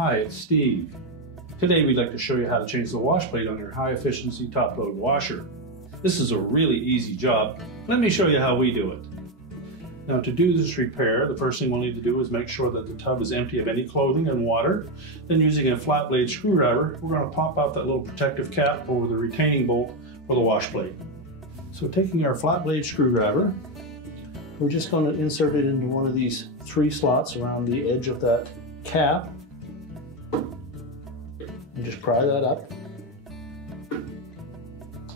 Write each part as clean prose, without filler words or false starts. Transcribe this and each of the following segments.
Hi, it's Steve. Today we'd like to show you how to change the wash plate on your high efficiency top load washer. This is a really easy job. Let me show you how we do it. Now to do this repair, the first thing we'll need to do is make sure that the tub is empty of any clothing and water. Then using a flat blade screwdriver, we're going to pop out that little protective cap over the retaining bolt for the wash plate. So taking our flat blade screwdriver, we're just going to insert it into one of these 3 slots around the edge of that cap. And just pry that up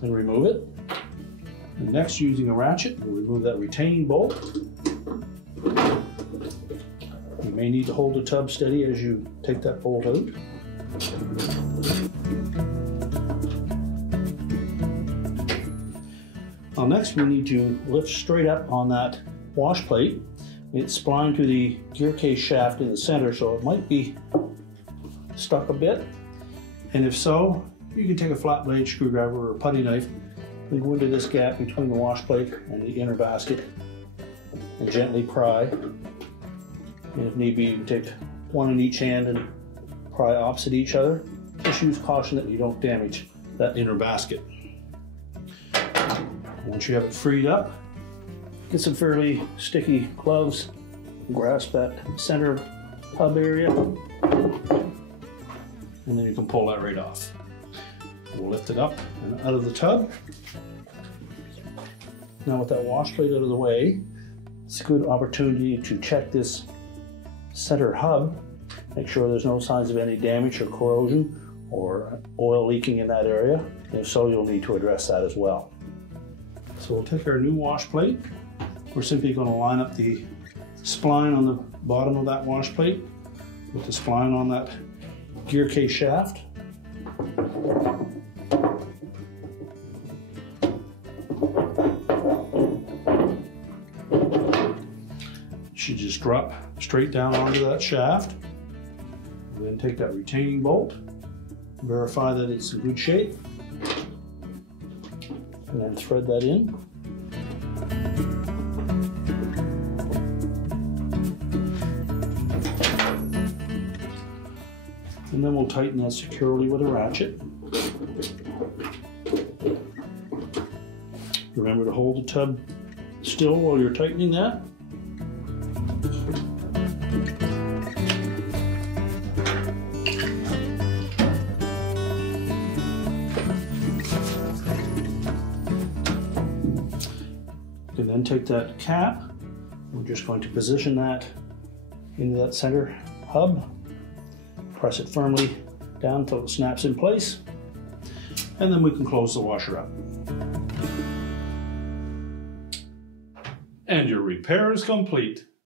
and remove it. And next, using a ratchet, we'll remove that retaining bolt. You may need to hold the tub steady as you take that bolt out. Now next, we need to lift straight up on that wash plate. It's splined to the gear case shaft in the center, so it might be stuck a bit. And if so, you can take a flat blade screwdriver or a putty knife and go into this gap between the wash plate and the inner basket and gently pry. And if need be, you can take one in each hand and pry opposite each other. Just use caution that you don't damage that inner basket. Once you have it freed up, get some fairly sticky gloves, grasp that center hub area, and then you can pull that right off. We'll lift it up and out of the tub. Now with that wash plate out of the way, it's a good opportunity to check this center hub, make sure there's no signs of any damage or corrosion or oil leaking in that area. And if so, you'll need to address that as well. So we'll take our new wash plate. We're simply going to line up the spline on the bottom of that wash plate with the spline on that gear case shaft. Should just drop straight down onto that shaft. And then take that retaining bolt, verify that it's in good shape, and then thread that in. And then we'll tighten that securely with a ratchet. Remember to hold the tub still while you're tightening that. You can then take that cap. We're just going to position that into that center hub. Press it firmly down until it snaps in place, and then we can close the washer up. And your repair is complete.